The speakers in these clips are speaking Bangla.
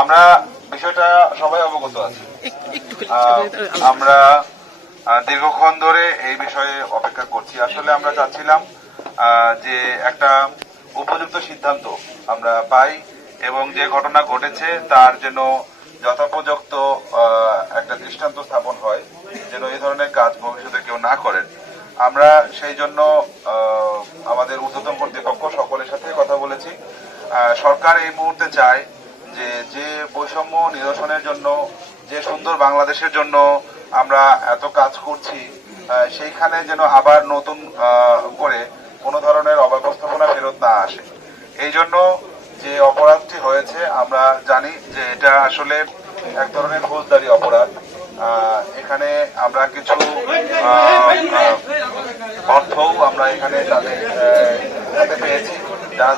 আমরা বিষয়টা সবাই অবগত আছি। আমরা দীর্ঘক্ষণ ধরে এই বিষয়ে অপেক্ষা করছি। আসলে আমরা চাচ্ছিলাম যে একটা উপযুক্ত সিদ্ধান্ত আমরা পাই এবং যে ঘটনা ঘটেছে তার যেন যথোপযুক্ত একটা দৃষ্টান্ত স্থাপন হয় যেন এই ধরনের কাজ ভবিষ্যতে কেউ না করেন। আমরা সেই জন্য আমাদের ঊর্ধ্বতন কর্তৃপক্ষ সকলের সাথে কথা বলেছি। সরকার এই মুহূর্তে চায় যে যে বৈষম্য নিরসনের জন্য, যে সুন্দর বাংলাদেশের জন্য আমরা এত কাজ করছি সেইখানে যেন আবার নতুন করে কোনো ধরনের অব্যবস্থাপনা ফেরত না আসে। এই জন্য যে অপরাধটি হয়েছে, আমরা জানি যে এটা আসলে এক ধরনের ফৌজদারি অপরাধ। এখানে আমরা কিছু অর্থও আমরা এখানে তাদের পেয়েছি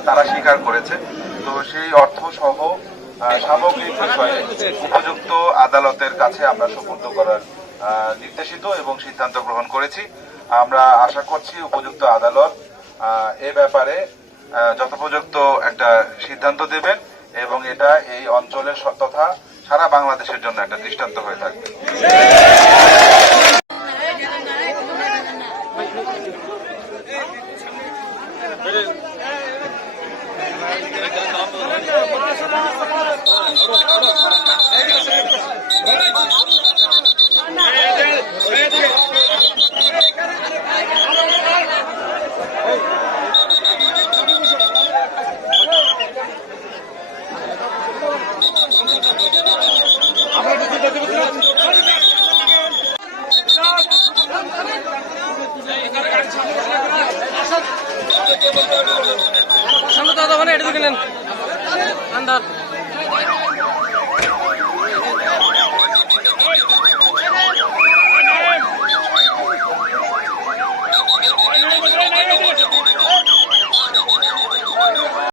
তারা স্বীকার করেছে। তো সেই অর্থ সহ সামগ্রিক বিষয়ে উপযুক্ত আদালতের কাছে আমরা সুপর্দ করার নির্দেশিত এবং সিদ্ধান্ত গ্রহণ করেছি। আমরা আশা করছি উপযুক্ত আদালত এ ব্যাপারে যথোপযুক্ত একটা সিদ্ধান্ত দেবেন এবং এটা এই অঞ্চলের তথা সারা বাংলাদেশের জন্য একটা দৃষ্টান্ত হয়ে থাকবে। সামনে দাদা মানে এটা আন্দার अंदर